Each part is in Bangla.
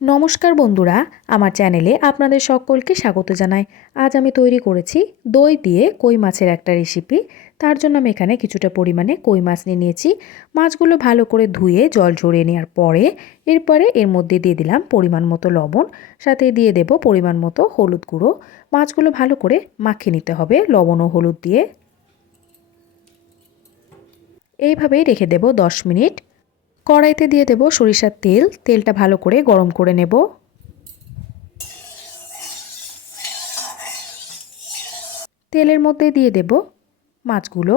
নমস্কার বন্ধুরা, আমার চ্যানেলে আপনাদের সকলকে স্বাগত জানাই। আজ আমি তৈরি করেছি দই দিয়ে কই মাছের একটা রেসিপি তার জন্য আমি এখানে কিছুটা পরিমাণে কই মাছ নিয়ে নিয়েছি। মাছগুলো ভালো করে ধুয়ে জল ঝরিয়ে নেওয়ার পরে এরপরে এর মধ্যে দিয়ে দিলাম পরিমাণ মতো লবণ। সাথে দিয়ে দেব পরিমাণ মতো হলুদ গুঁড়ো। মাছগুলো ভালো করে মাখিয়ে নিতে হবে লবণ ও হলুদ দিয়ে। এইভাবেই রেখে দেব দশ মিনিট। কড়াইতে দিয়ে দেব সরিষার তেল। তেলটা ভালো করে গরম করে নেব। তেলের মধ্যে দিয়ে দেব মাছগুলো।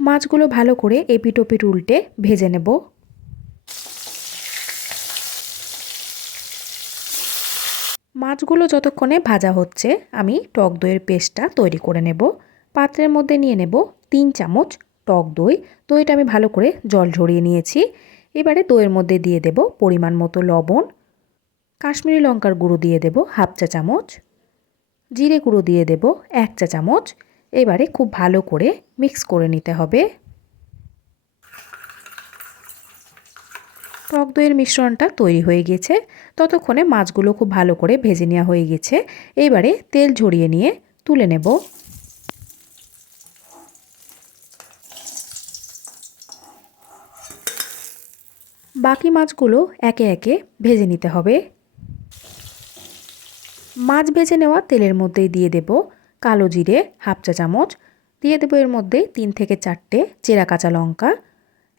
মাছগুলো ভালো করে এপিটোপিট উল্টে ভেজে নেব। মাছগুলো যতক্ষণে ভাজা হচ্ছে, আমি টক দইয়ের পেস্টটা তৈরি করে নেব। পাত্রের মধ্যে নিয়ে নেব তিন চামচ টক দই। দইটা আমি ভালো করে জল ঝরিয়ে নিয়েছি। এবারে দইয়ের মধ্যে দিয়ে দেব পরিমাণ মতো লবণ। কাশ্মীরি লঙ্কার গুঁড়ো দিয়ে দেব হাফ চা চামচ। জিরে গুঁড়ো দিয়ে দেব এক চা চামচ। এবারে খুব ভালো করে মিক্স করে নিতে হবে। টক দইয়ের মিশ্রণটা তৈরি হয়ে গেছে। ততক্ষণে মাছগুলো খুব ভালো করে ভেজে নেওয়া হয়ে গেছে। এবারে তেল ঝরিয়ে নিয়ে তুলে নেব। বাকি মাছগুলো একে একে ভেজে নিতে হবে। মাছ ভেজে নেওয়া তেলের মধ্যেই দিয়ে দেব কালো জিরে হাফ চা চামচ। দিয়ে দেবো এর মধ্যে তিন থেকে চারটে চেরা কাঁচা লঙ্কা।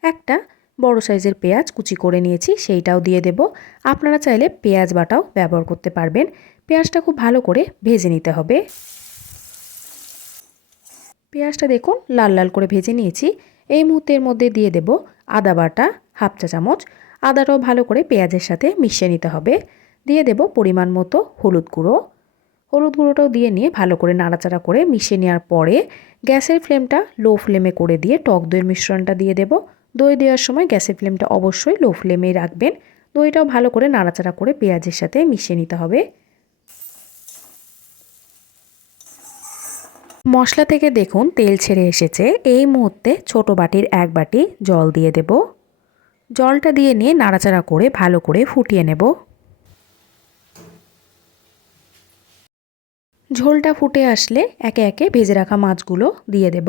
একটা বড় সাইজের পেঁয়াজ কুচি করে নিয়েছি, সেইটাও দিয়ে দেব। আপনারা চাইলে পেঁয়াজ বাটাও ব্যবহার করতে পারবেন। পেঁয়াজটা খুব ভালো করে ভেজে নিতে হবে। পেঁয়াজটা দেখুন লাল লাল করে ভেজে নিয়েছি। এই মুহূর্তের মধ্যে দিয়ে দেব আদা বাটা, হাফ চা চামচ, আদাটাও ভালো করে পেঁয়াজের সাথে মিশিয়ে নিতে হবে। দিয়ে দেব পরিমাণ মতো হলুদ গুঁড়ো। হলুদ গুঁড়োটাও দিয়ে নিয়ে ভালো করে নাড়াচাড়া করে মিশিয়ে নেওয়ার পরে গ্যাসের ফ্লেমটা লো ফ্লেমে করে দিয়ে টক দইয়ের মিশ্রণটা দিয়ে দেব। দই দেওয়ার সময় গ্যাসের ফ্লেমটা অবশ্যই লো ফ্লেমেই রাখবেন। দইটাও ভালো করে নাড়াচাড়া করে পেঁয়াজের সাথে মিশিয়ে নিতে হবে। মশলা থেকে দেখুন তেল ছেড়ে এসেছে। এই মুহূর্তে ছোট বাটির এক বাটি জল দিয়ে দেব। জলটা দিয়ে নিয়ে নাড়াচাড়া করে ভালো করে ফুটিয়ে নেব। ঝোলটা ফুটে আসলে একে একে ভেজে রাখা মাছগুলো দিয়ে দেব।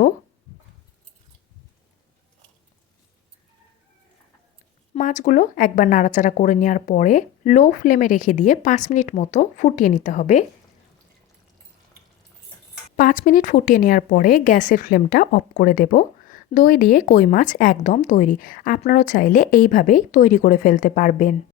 মাছগুলো একবার নাড়াচাড়া করে নেওয়ার পরে লো ফ্লেমে রেখে দিয়ে পাঁচ মিনিট মতো ফুটিয়ে নিতে হবে। পাঁচ মিনিট ফুটিয়ে নেওয়ার পরে গ্যাসের ফ্লেমটা অফ করে দেব। দই দিয়ে কই মাছ একদম তৈরি। আপনারাও চাইলে এইভাবেই তৈরি করে ফেলতে পারবেন।